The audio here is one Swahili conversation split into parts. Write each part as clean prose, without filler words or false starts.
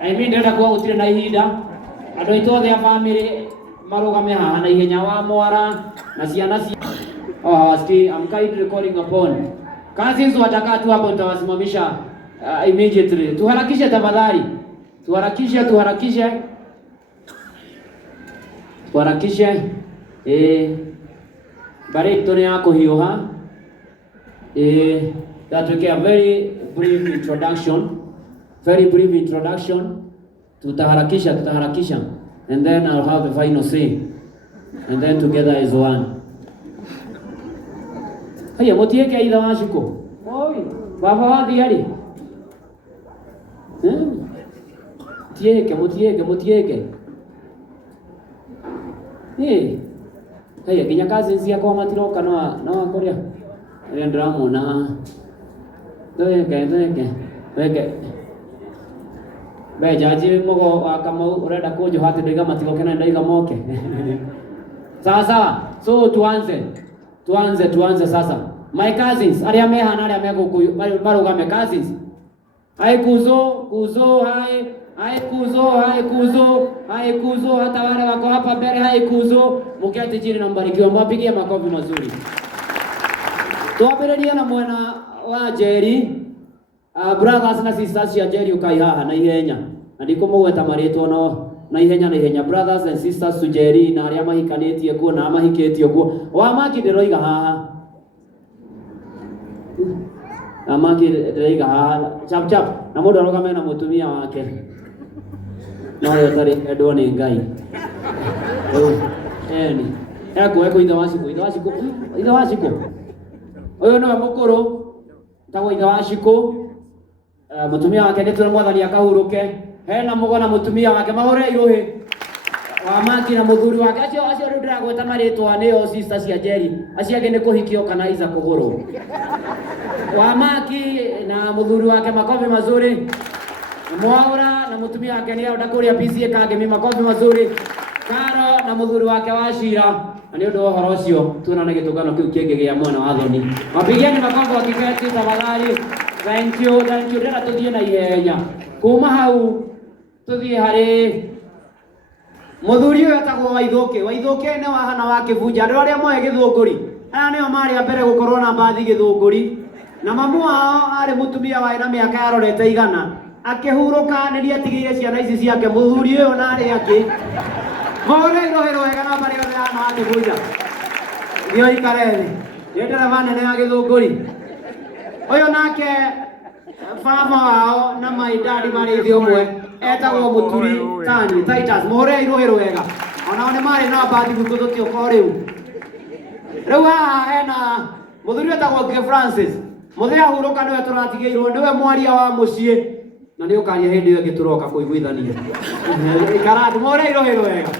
I mean ndenda kwa gutire na ihinda andu itu othe a family marugame haha na ihenya wa mwara na ciana cia I'm kind recording upon cousins wataka tu hapo nitawasimamisha immediately. Tuharakishe tafadhali, tuharakishe barito ni yako hiyo that we get a very brief introduction. Tutaharakisha and then I'll have the final say and then together as one. Haya motieke aidha washiko oi baba wathi ali motieke haya kinya kazi nzia kwa matiroka na wakoria ile ndramona weke bejaji mogo Kamau urenda kunjo hati ndiga matiroke na ndiga moke sawa so tuanze sasa. My cousins aria mehana aria megukuyu marugame cousins hai kuzo hai kuzo hata wale wako hapa mbele hai kuzo muketi chini na mbarikiwa mwapigie makofi mazuri. Tuambiririe na mwana wa Jerry brothers na sisters ya Jerry ukai haha na ihenya na ndikumugweta maritwo no na ihenya brothers and sisters to Jerry na aria mahikanetie kuo na mahiketio kuo wa maki ndiroiga haha amaki ndiroiga haha chap na mundu arogame na mutumia wake no yo tari edwo ni Ngai eni eko ithe washiko uyu no mukuru tawo ithe washiko mutumia wake ni tuna mwathani akahuruke hena mugona mutumia wake mahore iruhi wa maki na muthuri wake acio ndiragweta maritwa nio sisters cia Jerry acio ange ni kuhikio kana iza kuguru wa maki na muthuri wake makofi mazuri Mwaura na mutumia wake ni aenda kuria PCA kange mi makofi mazuri Karo na muthuri wake Wachira na ni undu uhoro ucio tuna na gitungano kiu kingi gia mwana wa thoni mapigieni makofi wakiketi tafadhali. Thank you ndira tuthie na ihenya kuma hau tuthie hari muthuri uyu atagwo Waithuki ne wahana wa Kibunja andu aria moe Githunguri aya nio mari a mbere gukorwo na mbathi Githunguri na mamu wao ari mutumia wa ina miaka arorete igana akihuruka ni atigire ciana ici ciake muthuri uyu na ari aki mone irohero wega na bari othe ana wa Kibunja ndio ikareni yendera vanene ya Githunguri uyu nake baba wao na maidadi mari thio umwe etagwo Muturi Tani Titus more irohero wega ona one mari na mbathi gukututio ko riu haha ena muthuri etagwo Francis muthia huruka niwe turatigeirwo niwe mwaria wa mucii na ni ukaria hindi iyo gituroka kuiguithania ikarathi more irohero wega.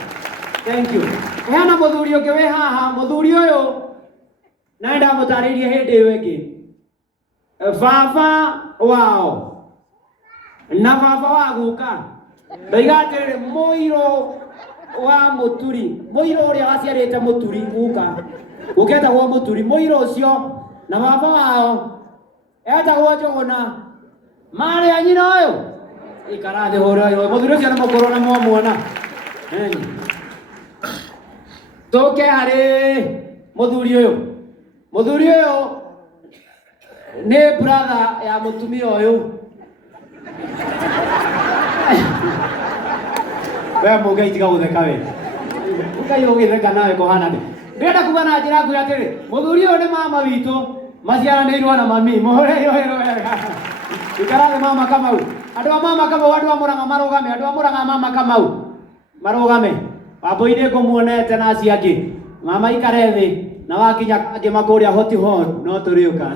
Thank you. Hena muthuri ungi we haha muthuri uyu naenda mutaririe hindi iyo ingi baba wao na baba wa guka ndaigatire muiro wa Muturi muiro uria waciarite Muturi guka uketagwo Muturi muiro ucio na baba wao etagwo Njuguna mari anyina uyu ikarathi horo muthuri ucio ni mukuru na mwamuona toke hari muthuri uyu ni brother ya mutumia uyu we mugai tiga gutheka we ukai ugitheka nawe kohana ndi ndenda kuga na njira nguya atiri muthuri uyu ni mama witu maciaranirwo na mami muhore yohero wega ikarathi mama Kamau andu a mama Kamau andu a Murang'a marugame andu a Murang'a mama Kamau marugame waboine ngumuonete na aci angi mama ikare thi na wakinya angi makuria hoti hon no turiuka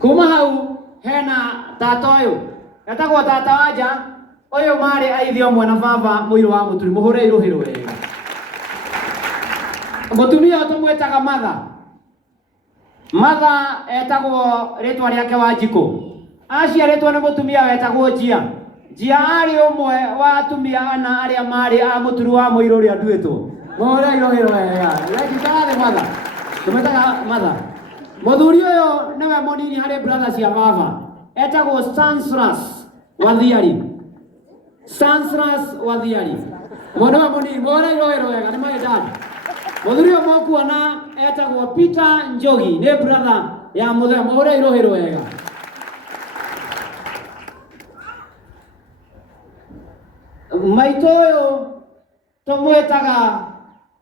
kuma hau hena tata uyu etagwo tata wanja uyu mari aithio mwe na baba muiru wa Muturi muhure iruhiro wega mutumia tumwetaga Matha etagwo ritwa riake Wanjiku aciaritwo ni mutumia wetagwo Njia ari umwe wa atumia ana aria mari a Muturi wa muiru ria nduitwo muhure iruhiro wega lekitare tumetaga Matha muthuri uyu niwe munini hari brother cia baba etagwo Stansras Wathiari Stansras Wathiari. Mwana moni mora iro wega ni magitani. Muthurio mokuona etagwo Peter Njogi ni brother ya muthe mora iro wega. Maitoyo tomwetaga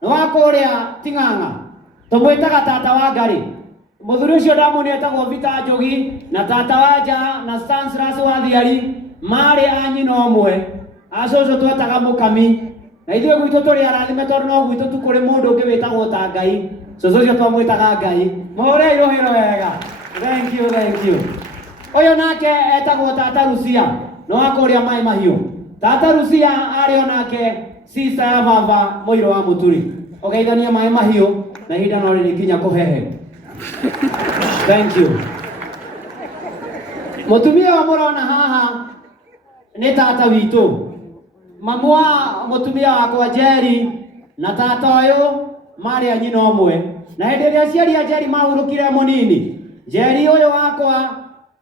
wakoria Ting'ang'a. Tomwetaga tata wa Ngari. Muthuri ucio ndamoni etagwo Peter Njogi na tata wanja na Stansras Wathiari mari anyina omwe. Acoco twetaga Mukami. Na ithuĩ gwitũ tũrĩ arathime tondũ no gwitũ tu kũrĩ mũndũ ũngĩ wĩtagwo ta Ngai. Cũcũ ũcio twamwĩtaga Ngai. Mũhũre irohĩro wega. Thank you, thank you. Ũyũ nake etagwo Tata Lucia. No akũrĩa Maĩ Mahiũ. Tata Lucia arĩ onake sister ya baba Mũirũ wa Mũturi. Ũgeithania Maĩ Mahiũ na ihinda no rĩrĩkinya kũhehe. Thank you. Mũtumia wa mũrona haha nĩ tata witũ. Mamu wa mutumia wakwa Jerry na tata ũyũ marĩ anyina omwe. Na hĩndĩ ĩrĩa aciari a Jerry mahurũkire mũnini, Jerry ũyũ wakwa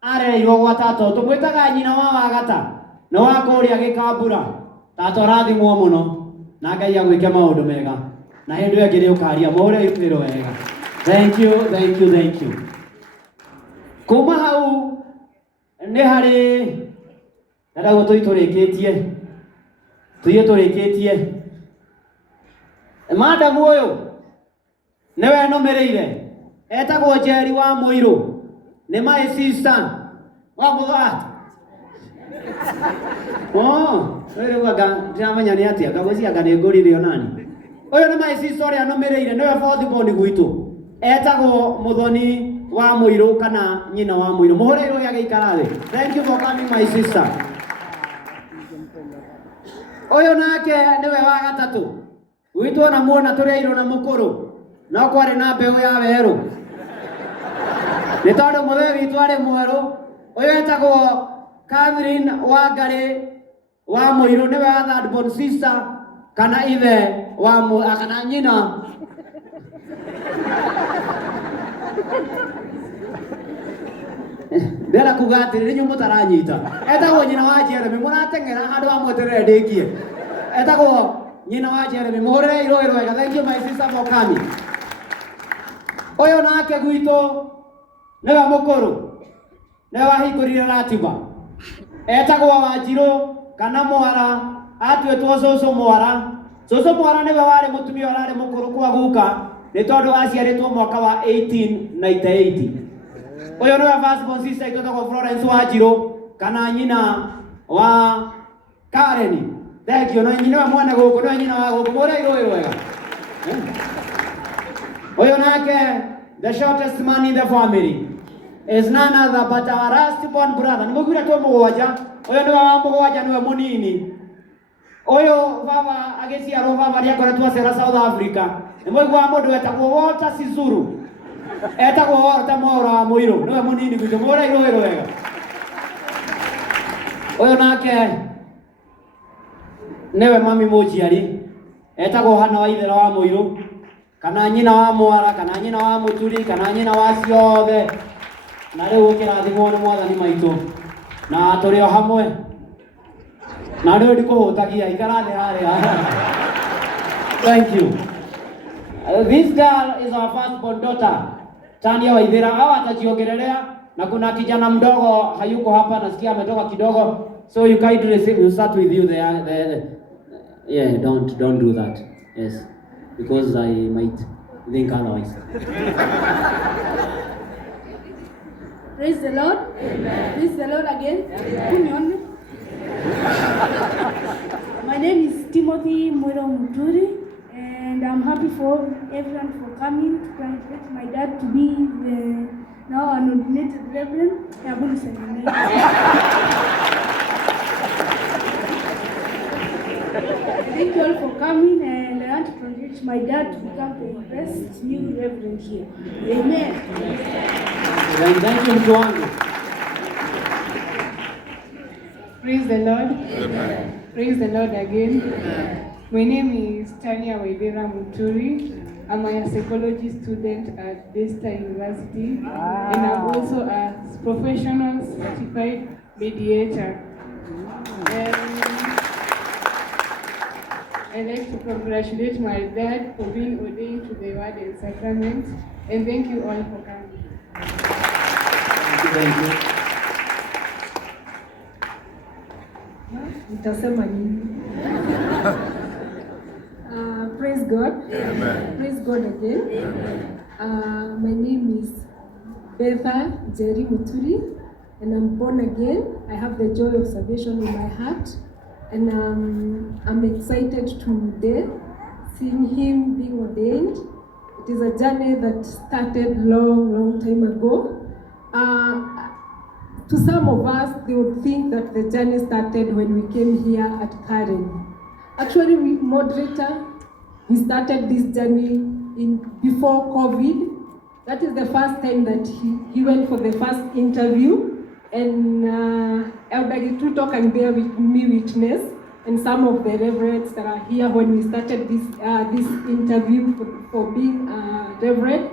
arereirwo gwa tata tũmwĩtaga nyina wa Wagata na wa kũrĩa Gĩkambura. Tata rathimwo mũno na Ngai agwĩke maũndũ mega. Na hĩndĩ ĩyo ĩngĩ nĩũkaria mũhũre irũĩro wega. Thank you, thank you, thank you. Kuma hau nĩ harĩ ndagwo tũrĩkĩtie. Tũrĩkĩtie. Madam ũyũ nĩwe nũmĩrĩire etagwo Jerry wa Mũirũ. Nĩ my sister wa mũthati. Rĩu anga ndĩramenya nĩ atĩa ngagwĩcia anga nĩ ngũrire onani. Ũyũ nĩ my sister ũrĩa nũmĩrĩire nĩwe fourth born gwitũ. Etagwo Mũthoni wa Mũirũ kana nyina wa Mũirũ. Mũhũre irũĩ agĩikara thĩ. Thank you for coming my sister. Ũyũ nake nĩwe wa gatatũ. Gwitũ ona muona tũrĩ airũ na mũkũrũ. No kwarĩ na mbeũ ya werũ. Nĩ tondũ mũthee witũ arĩ mwerũ. Ũyũ etagwo Catherine Wangari wa Mũirũ nĩwe wa third born sister kana ithe wa kana nyina. Ndĩrenda kuga atĩrĩ nĩ inyuĩ mũtaranyita. Etagwo nyina wa Jeremy mũrateng'era handũ ha mweterere ndĩngie. Etagwo nyina wa Jeremy mũhũrĩre irũĩro wega. Thank you my sister for coming. Ũyũ nake gwitũ nĩwe mũkũrũ. Nĩwe wahingũrire ratiba. Etagwo Wanjirũ kana Mwara atuĩtwo cũcũ Mwara. Cũcũ Mwara nĩwe warĩ mũtumia ũrarĩ mũkũrũ kwa guka nĩ tondũ aciarĩtwo mwaka wa 1898. Ũyũ nĩwe first born sister etagwo Florence Wanjirũ kana nyina wa Karen. Thank you. No nyina wa mwana gũkũ no nyina wa gũkũ mũhũre irũĩro wega. Ũyũ nake the shortest man in the family is none other but our last born brother. Nĩ mũgwire twĩ mũgwanja. Ũyũ nĩwe wa mũgwanja nĩwe mũnini. Ũyũ baba agĩciarwo baba rĩakoretwo acera South Africa. Nĩ mũigua mũndũ wetagwo Walter Sizuru. Etagwo Walter Mwaũra wa Mũirũ. Nĩwe mũnini gwitũ mũhũre irũĩro wega. Ũyũ nake nĩwe mami mũnjiari. Etagwo Hana Waithera wa Mũirũ kana nyina wa Mwara kana nyina wa Mũturi kana nyina wa ciothe. Na rĩu ũkĩrathimwo nĩ mwathani maitũ na tũrĩ o hamwe. Na rĩu ndikũhũtagia ikara thĩ harĩa. Thank you. This girl is our first born daughter, Tania Waithera. Hawa atajiongelelea na kuna kijana mdogo hayuko hapa nasikia ametoka kidogo. So you kindly will start with you there. Yeah, don't do that. Yes. Because I might think otherwise. Praise the Lord. Amen. Praise the Lord again. Amen. My name is Timothy Mwero Muturi, and I'm happy for everyone for coming to congratulate my dad to be the now anointed Reverend. Thank you all for coming, and I want to congratulate my dad to become the best new Reverend here. Amen. Thank you, Mtuangu. Praise the Lord. Amen. Praise the Lord again. Amen. My name is Tania Waithera Muturi. I'm a psychology student at Daystar University, and I'm also a professional certified mediator. I'd like to congratulate my dad for being ordained to the Word and Sacrament, and thank you all for coming. Thank you. Nitasema nini? Praise God. Amen. Praise God again. My name is Betha Jerry Muturi, and I'm born again. I have the joy of salvation in my heart, and I'm excited today seeing him being ordained. It is a journey that started long time ago. To some of us, they would think that the journey started when we came here at Karen. Actually, we started this journey before COVID. That is the first time that he went for the first interview, and Elder Gituto can bear with me witness, and some of the reverends that are here when we started this interview for being a reverend.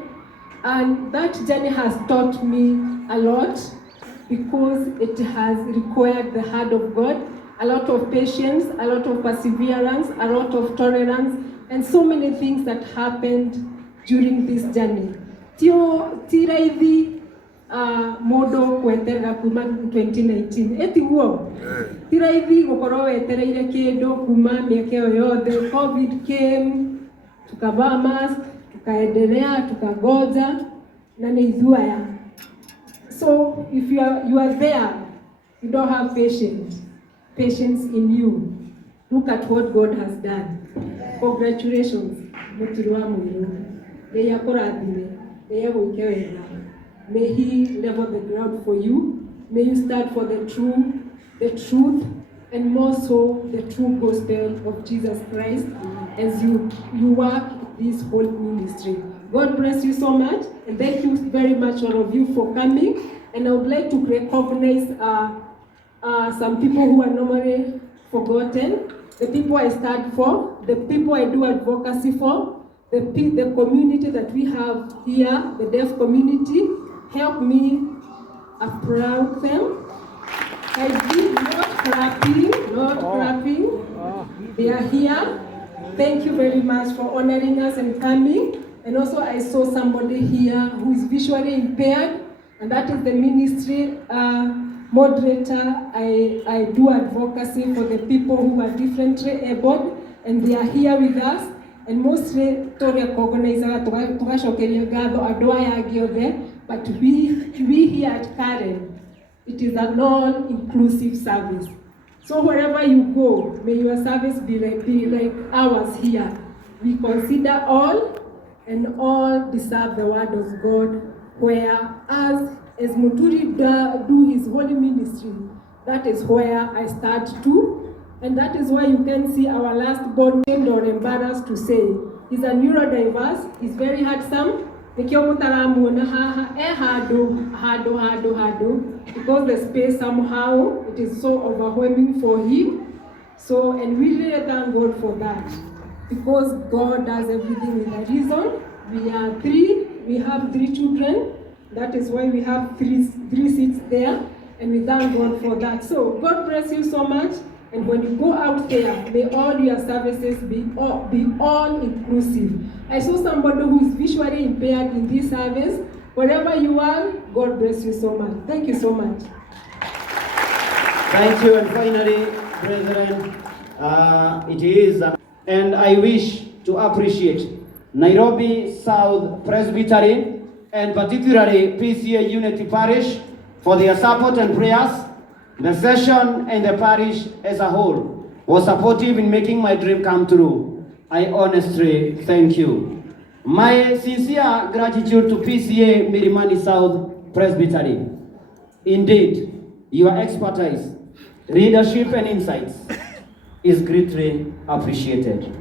And that journey has taught me a lot, because it has required the heart of God, a lot of patience, a lot of perseverance, a lot of tolerance, and so many things that happened during this journey. Tira hivi modo kweterera kuma 2019. Eti huo? Tira hivi gukoro wetereire kindu kuma miaka yothe. COVID came, tukavaa mask, tukaendelea, tukagoja, na ni ithuaya. So if you are there, you don't have patience in you. Look at what God has done. Congratulations, Muturi wa Muiru. May akurathime, may aguike wega. May He level the ground for you. May you stand for the truth, and more so the true gospel of Jesus Christ as you work this whole ministry. God bless you so much, and thank you very much all of you for coming. And I would like to recognize some people who are normally forgotten, the people I stand for, the people I do advocacy for, the community that we have here, the deaf community. Help me applaud them. I did not clapping. They are here. Thank you very much for honoring us and coming. And also I saw somebody here who is visually impaired, and that is the ministry moderator. I do advocacy for the people who are differently able, and they are here with us. And mostly to recognize tugashokeria ngatho andu aya angi othe, but we here at Karen, it is an all-inclusive service. So wherever you go, may your service be like ours here. We consider all, and all deserve the word of God, where as Muturi do his holy ministry, that is where I start too. And that is why you can see our last born named or embarrassed to say. He's a neurodiverse, he's very handsome. Because the space somehow, it is so overwhelming for him. So, and we really thank God for that. Because God does everything with a reason. We have three children. That is why we have three seats there. And we thank God for that. So, God bless you so much. And when you go out there, may all your services be all inclusive. I saw somebody who is visually impaired in this service. Wherever you are, God bless you so much. Thank you so much. Thank you. And finally, brethren, it is, and I wish to appreciate Nairobi South Presbytery and particularly PCA Unity Parish for their support and prayers. The session and the parish as a whole was supportive in making my dream come true. I honestly thank you. My sincere gratitude to PCA Milimani South Presbytery. Indeed, your expertise, leadership and insights is greatly appreciated.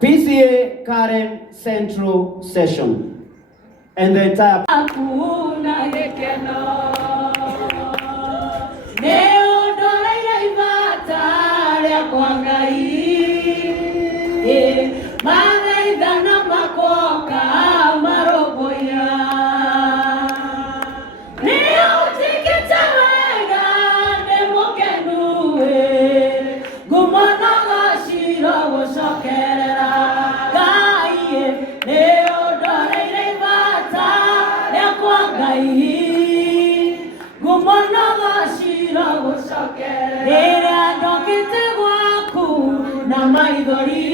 PCA Karen Central Session and the entire Gumana gashira rĩrĩa ndokĩte gwaku na maithori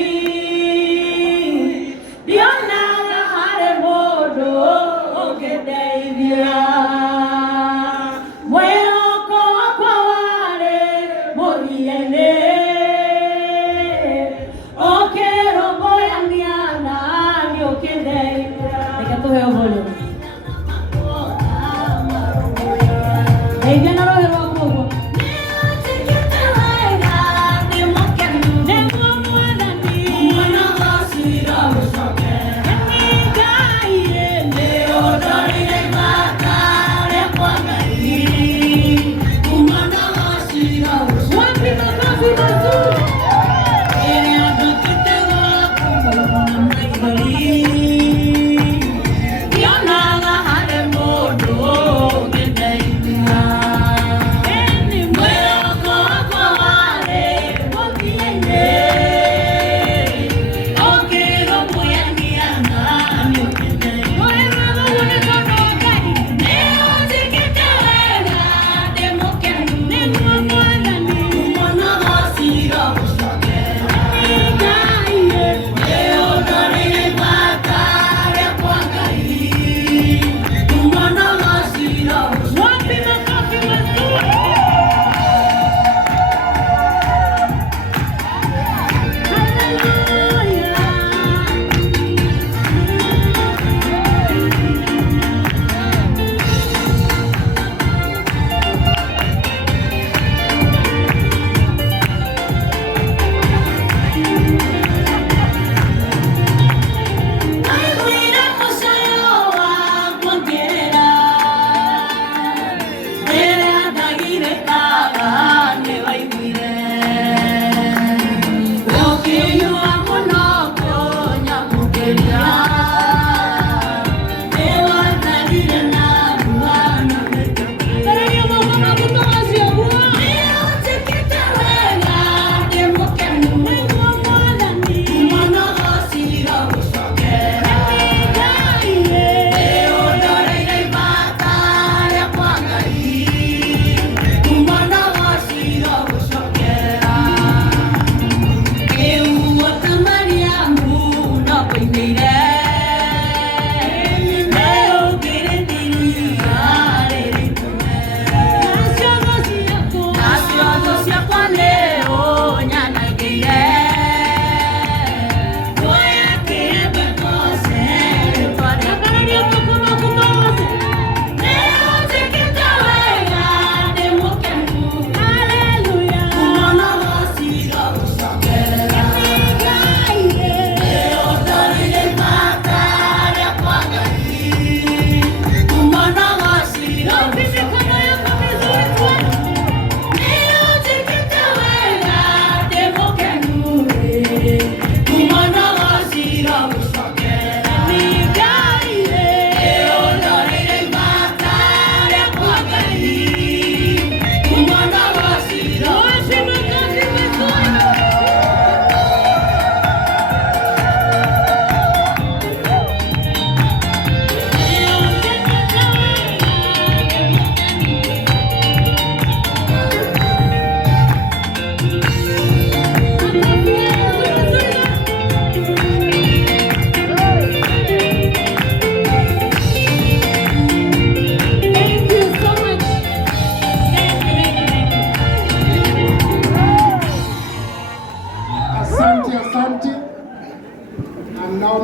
ndionaga harĩ mũndũ ũngĩndeithia mwĩhoko wakwa warĩ mũthia-inĩ ũkĩrũmbũyania na nĩ ũkĩndeithia. Reke tũheo volume. Ndeithia na rũhĩ rwaku ũguo.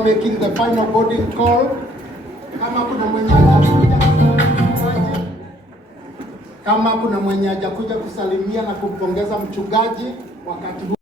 Making the final boarding call. Kama kuna mwenye hajakuja kusalimia na kumpongeza mchungaji wakati huu